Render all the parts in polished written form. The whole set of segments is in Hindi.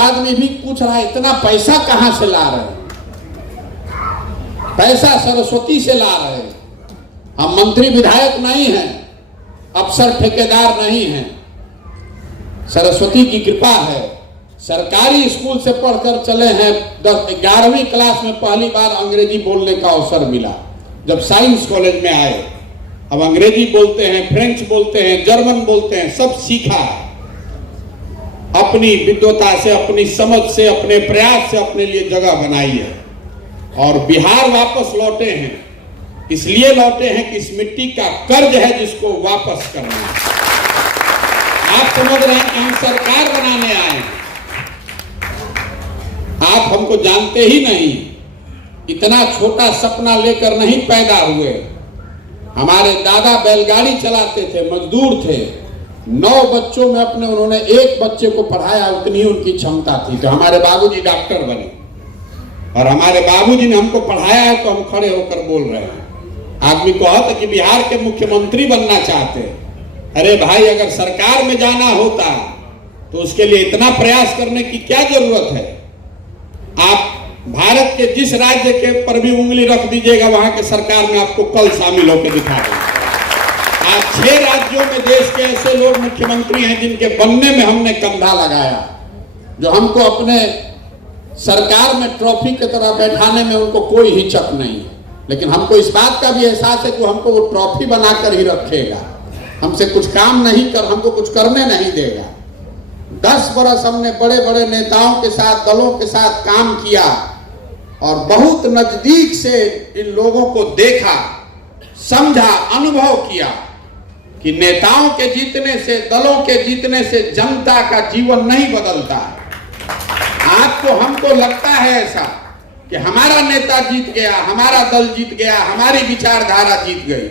आदमी भी पूछ रहा है इतना पैसा कहां से ला रहे हैं? पैसा सरस्वती से ला रहे हैं। हम मंत्री विधायक नहीं हैं, अफसर ठेकेदार नहीं हैं, सरस्वती की कृपा है। सरकारी स्कूल से पढ़कर चले हैं। 11वीं क्लास में पहली बार अंग्रेजी बोलने का अवसर मिला जब साइंस कॉलेज में आए। अब अंग्रेजी बोलते हैं, फ्रेंच बोलते हैं, जर्मन बोलते हैं, सब सीखा अपनी विद्वता से, अपनी समझ से, अपने प्रयास से अपने लिए जगह बनाई है और बिहार वापस लौटे हैं। इसलिए लौटे हैं कि इस मिट्टी का कर्ज है जिसको वापस करना है। आप समझ रहे हैं कि हम सरकार बनाने आए हैं। आप हमको जानते ही नहीं, इतना छोटा सपना लेकर नहीं पैदा हुए। हमारे दादा बैलगाड़ी चलाते थे, मजदूर थे। 9 बच्चों में अपने उन्होंने एक बच्चे को पढ़ाया, उतनी उनकी क्षमता थी। तो हमारे बाबूजी डॉक्टर बने और हमारे बाबूजी ने हमको पढ़ाया है तो हम खड़े होकर बोल रहे हैं। आदमी कहता कि बिहार के मुख्यमंत्री बनना चाहते, अरे भाई अगर सरकार में जाना होता तो उसके लिए इतना प्रयास करने की क्या जरूरत है? आप भारत के जिस राज्य के पर भी उंगली रख दीजिएगा वहां के सरकार में आपको कल शामिल होकर दिखा देंगे। आज 6 राज्यों में देश के ऐसे लोग मुख्यमंत्री हैं जिनके बनने में हमने कंधा लगाया, जो हमको अपने सरकार में ट्रॉफी की तरह बैठाने में उनको कोई हिचक नहीं है। लेकिन हमको इस बात का भी एहसास है कि हमको वो ट्रॉफी बनाकर ही रखेगा, हमसे कुछ काम नहीं कर, हमको कुछ करने नहीं देगा। 10 बरस हमने बड़े बड़े नेताओं के साथ, दलों के साथ काम किया और बहुत नजदीक से इन लोगों को देखा, समझा, अनुभव किया कि नेताओं के जीतने से, दलों के जीतने से जनता का जीवन नहीं बदलता है। आपको, हमको लगता है ऐसा कि हमारा नेता जीत गया, हमारा दल जीत गया, हमारी विचारधारा जीत गई।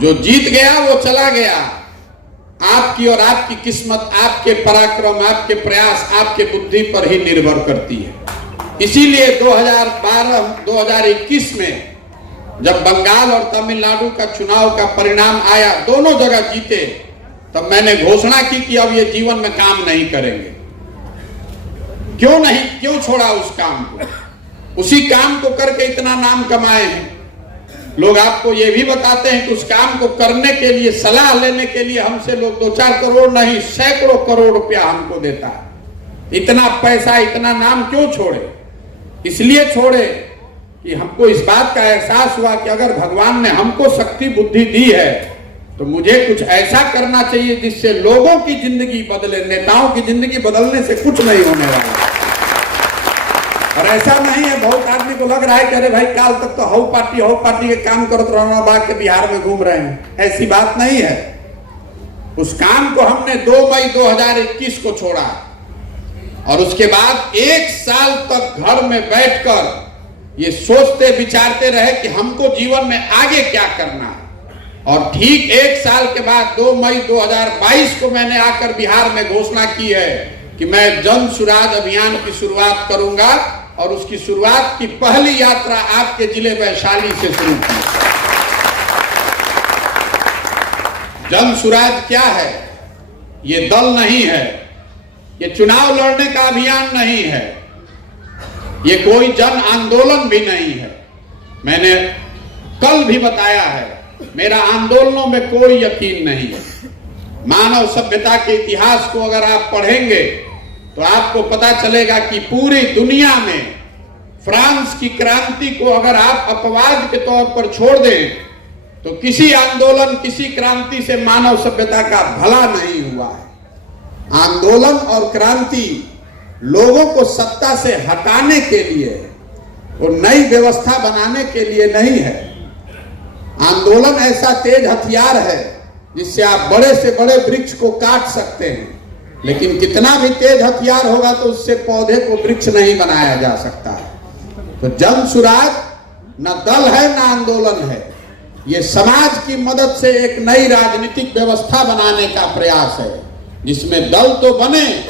जो जीत गया वो चला गया। आपकी और आपकी किस्मत, आपके पराक्रम, आपके प्रयास, आपके बुद्धि पर ही निर्भर करती है। इसीलिए 2012-2021 में जब बंगाल और तमिलनाडु का चुनाव का परिणाम आया, दोनों जगह जीते, तब मैंने घोषणा की कि अब ये जीवन में काम नहीं करेंगे। क्यों नहीं, क्यों छोड़ा उस काम को? उसी काम को करके इतना नाम कमाए हैं। लोग आपको ये भी बताते हैं कि उस काम को करने के लिए, सलाह लेने के लिए हमसे लोग 2-4 करोड़ नहीं, सैकड़ों करोड़ रुपया हमको देता है। इतना पैसा, इतना नाम क्यों छोड़े? इसलिए छोड़े कि हमको इस बात का एहसास हुआ कि अगर भगवान ने हमको शक्ति बुद्धि दी है तो मुझे कुछ ऐसा करना चाहिए जिससे लोगों की जिंदगी बदले। नेताओं की जिंदगी बदलने से कुछ नहीं होने वाला। और ऐसा नहीं है, बहुत आदमी को लग रहा है कि अरे भाई काल तक तो हाउ पार्टी के काम करते रहना, बाग के बिहार में घूम रहे हैं। ऐसी बात नहीं है। उस काम को हमने 2 मई 2021 को छोड़ा और उसके बाद 1 साल तक घर में बैठकर ये सोचते विचारते रहे कि हमको जीवन में आगे क्या करना है। और ठीक 1 साल के बाद 2 मई 2022 को मैंने आकर बिहार में घोषणा की है कि मैं जन सुराज अभियान की शुरुआत करूंगा और उसकी शुरुआत की पहली यात्रा आपके जिले वैशाली से शुरू की। जन सुराज क्या है? ये दल नहीं है, ये चुनाव लड़ने का अभियान नहीं है, ये कोई जन आंदोलन भी नहीं है। मैंने कल भी बताया है, मेरा आंदोलनों में कोई यकीन नहीं है। मानव सभ्यता के इतिहास को अगर आप पढ़ेंगे तो आपको पता चलेगा कि पूरी दुनिया में फ्रांस की क्रांति को अगर आप अपवाद के तौर पर छोड़ दें तो किसी आंदोलन, किसी क्रांति से मानव सभ्यता का भला नहीं हुआ है। आंदोलन और क्रांति लोगों को सत्ता से हटाने के लिए, वो नई व्यवस्था बनाने के लिए नहीं है। आंदोलन ऐसा तेज हथियार है जिससे आप बड़े से बड़े वृक्ष को काट सकते हैं, लेकिन कितना भी तेज हथियार होगा तो उससे पौधे को वृक्ष नहीं बनाया जा सकता है। तो जन सुराज न दल है न आंदोलन है, ये समाज की मदद से एक नई राजनीतिक व्यवस्था बनाने का प्रयास है, जिसमें दल तो बने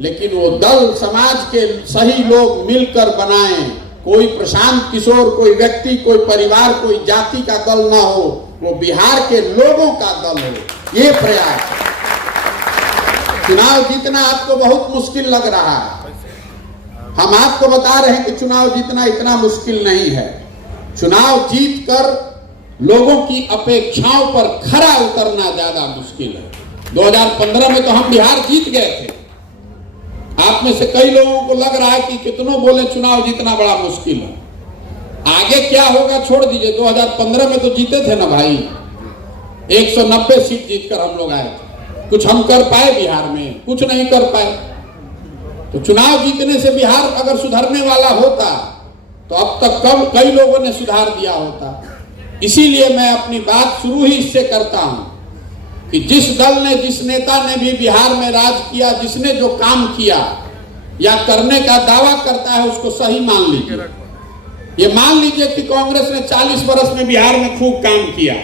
लेकिन वो दल समाज के सही लोग मिलकर बनाएं। कोई प्रशांत किशोर, कोई व्यक्ति, कोई परिवार, कोई जाति का दल ना हो, वो बिहार के लोगों का दल हो। ये प्रयास। चुनाव जीतना आपको बहुत मुश्किल लग रहा है, हम आपको बता रहे हैं कि चुनाव जीतना इतना मुश्किल नहीं है। चुनाव जीतकर लोगों की अपेक्षाओं पर खरा उतरना ज्यादा मुश्किल है। 2015 में तो हम बिहार जीत गए थे। आप में से कई लोगों को लग रहा है कि कितनों बोले चुनाव जीतना बड़ा मुश्किल है। आगे क्या होगा छोड़ दीजिए। 2015 में तो जीते थे ना भाई, 190 सीट जीतकर हम लोग आए थे। कुछ हम कर पाए बिहार में? कुछ नहीं कर पाए। तो चुनाव जीतने से बिहार अगर सुधरने वाला होता तो अब तक कई लोगों ने सुधार दिया होता। इसीलिए मैं अपनी बात शुरू ही इससे करता हूं कि जिस दल ने, जिस नेता ने भी बिहार में राज किया, जिसने जो काम किया या करने का दावा करता है, उसको सही मान लीजिए। ये मान लीजिए कि कांग्रेस ने 40 वर्ष में बिहार में खूब काम किया।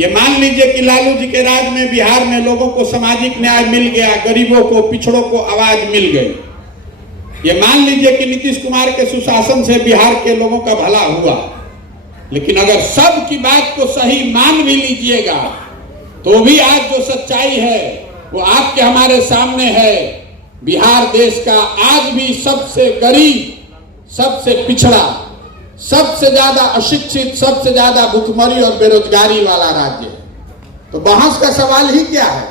ये मान लीजिए कि लालू जी के राज में बिहार में लोगों को सामाजिक न्याय मिल गया, गरीबों को, पिछड़ों को आवाज मिल गई। ये मान लीजिए कि नीतीश कुमार के सुशासन से बिहार के लोगों का भला हुआ। लेकिन अगर सब की बात को सही मान भी लीजिएगा तो भी आज जो सच्चाई है वो आपके हमारे सामने है। बिहार देश का आज भी सबसे गरीब, सबसे पिछड़ा, सबसे ज्यादा अशिक्षित, सबसे ज्यादा भुखमरी और बेरोजगारी वाला राज्य है। तो बहस का सवाल ही क्या है?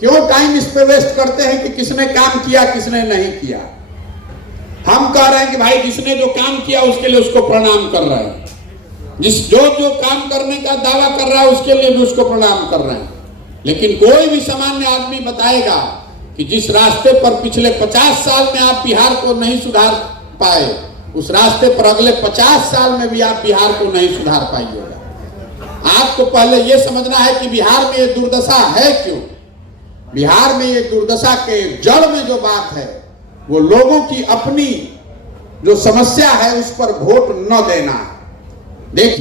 क्यों टाइम इस पे वेस्ट करते हैं कि किसने काम किया, किसने नहीं किया? हम कह रहे हैं कि भाई जिसने जो काम किया उसके लिए उसको प्रणाम कर रहे हैं। जो काम करने का दावा कर रहा है उसके लिए भी उसको प्रणाम कर रहे हैं। लेकिन कोई भी सामान्य आदमी बताएगा कि जिस रास्ते पर पिछले 50 साल में आप बिहार को नहीं सुधार पाए, उस रास्ते पर अगले 50 साल में भी आप बिहार को नहीं सुधार पाइएगा। आपको पहले यह समझना है कि बिहार में ये दुर्दशा है क्यों। बिहार में ये दुर्दशा के जड़ में जो बात है वो लोगों की अपनी जो समस्या है उस पर वोट न देना। देखिए